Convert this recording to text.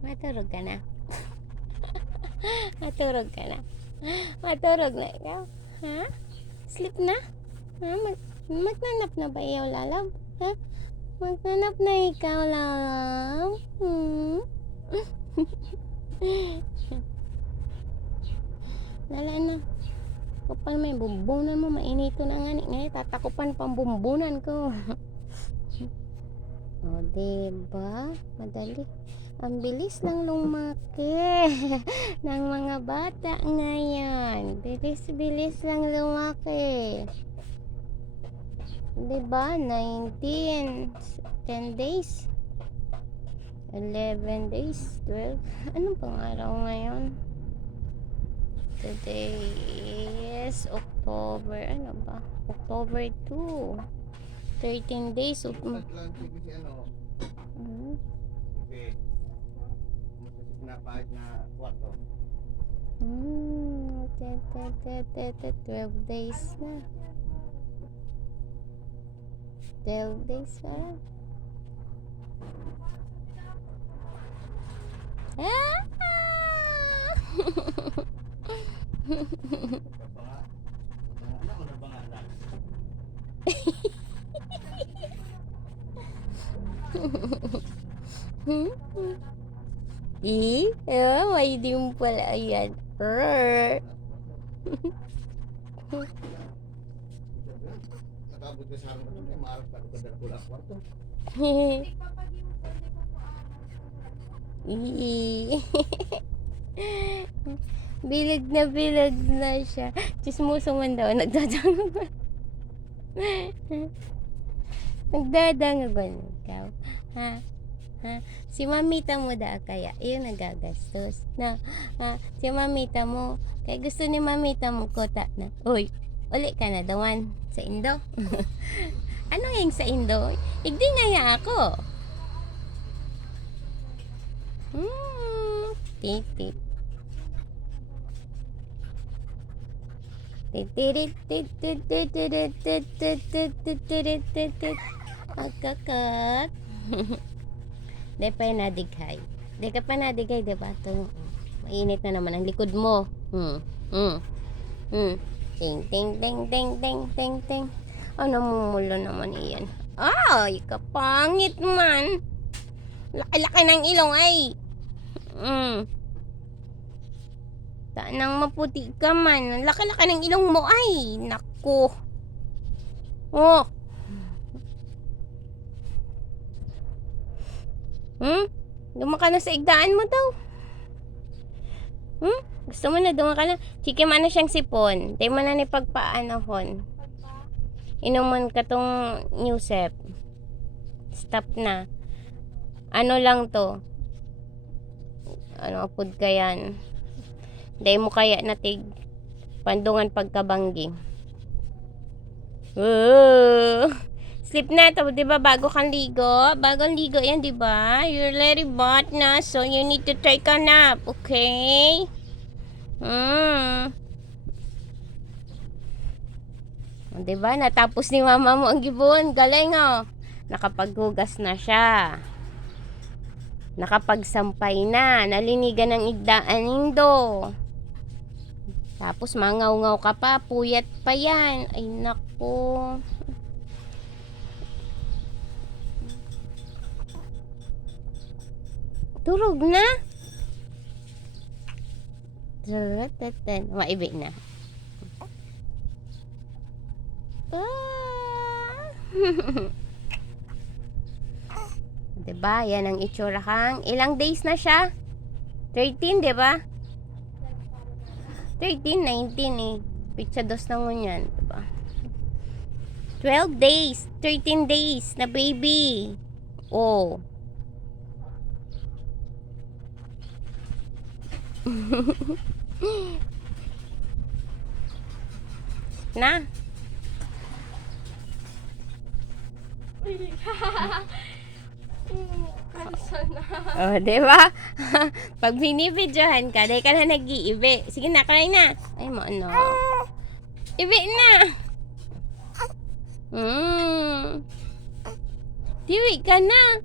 Matulog ka na. Matulog ka na. Matulog na ikaw. Ha? Sleep na? Ha? Magnanap na ba ikaw, lalab? Ha? Magnanap na ikaw, lalab? Lala na. Kapal may bumbunan mo, mainito na nga ngayon, tatakupan pang bumbunan ko. O, diba? Madali. Ang bilis lang lumaki ng mga bata ngayon. Bilis-bilis lang lumaki. Diba? 10 days. 11 days. 12. Anong pang araw ngayon? Today is October. Ano ba? October 2. 13 days. Napahit na kwarto. 12 days na. 12 days pa lang. Ah! May dimple. Ayan. Nakabot ka sa harap mo, may maarap ka sa pula kwarto. Bilog na siya. Chismoso man daw. Nagdadangaban. Nagdadangaban ikaw. Ha? Si mamita mo da kaya iyon nagagastos na si mamita mo kaya gusto ni mamita mo kota na uy uli ka na dawan sa Indo. Ano yung sa Indo? Igdi nga ya ako. Titit agkakat. Di pa nadighay. Di ka pa nadighay, diba? Ito, mainit na naman ang likod mo. Ting, ting, ting, ting, ting, ting, ting. Ano mumulo naman iyan? Ay, kapangit man. Laki-laki ng ilong ay. Tanang maputi ka man. Laki-laki ng ilong mo ay. Naku. Oh. Dumaka na sa igdaan mo daw. Gusto mo na dumaka na. Chiki man na siyang sipon. Di mo na ni pagpaanahon. Inuman ka tong Newsep. Stop na. Ano lang to? Ano apod ka yan? Di mo kaya natig pandungan pagkabanggi. Sleep na to, 'di ba? Bago kang ligo. Bagong ligo 'yan, 'di ba? You're very hot na, so you need to take a nap, okay? 'Di ba? Natapos ni mama mo ang gibon. Galing oh. Nakapaghugas na siya. Nakapagsampay na. Nalinigan ng igdaan Indo. Tapos mangaw-ngaw ka pa, puyat pa 'yan. Ay nako. Turog na. Maibi na. Diba? Yan ang itsura kang. Ilang days na siya? 13, diba? 13, 19 eh. Pizza dos na ngunyan. Diba? 12 days. 13 days na baby. Oh. Na. Oh, diba? Pag binibidyohan ka, dahil ka na nag-iibi. Sige na, karay na. Ay mo, ano. Ibi na. Tiwi ka na.